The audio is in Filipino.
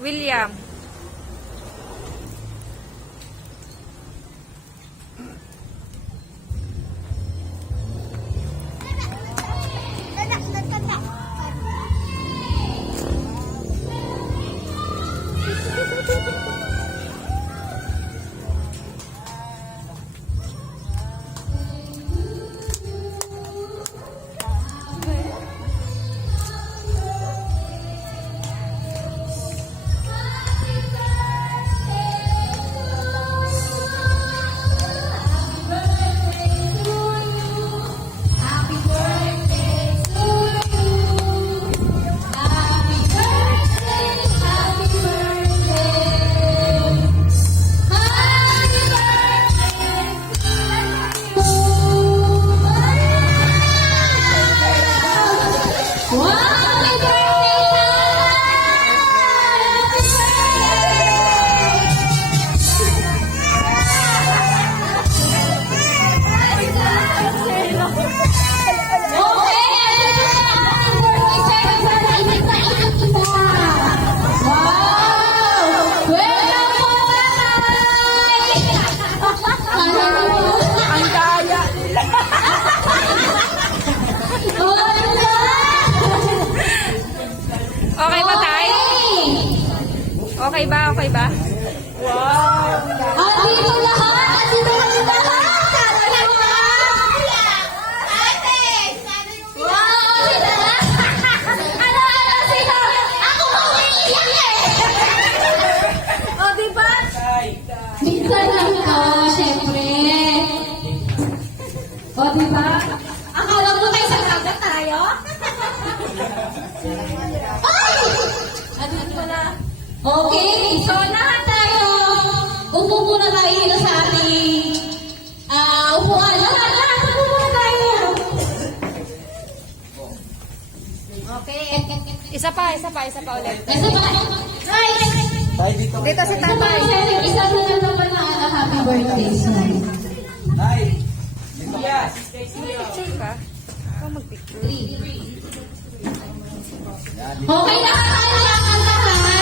William. Okay ba, Tay? Okay ba? Okay ba? Wow! Andito lahat! Andito kami lahat! Wow! Ano, sino? Ako umiiyak eh! O, diba? Minsan lang to, syempre. O, diba? Akala mo tayo sa kagat tayo? Ay! Ano pala? Okay, so lahat tayo. Upo muna tayo dito sa ating upuan. Lahat, upo muna tayo. Okay. Isa pa ulit. Isa pa. Right. Dito si Tatay. Isa na lang naman na happy birthday. Picture ka? Ikaw mag-picture. Okay, lahat tayo lang ang lahat.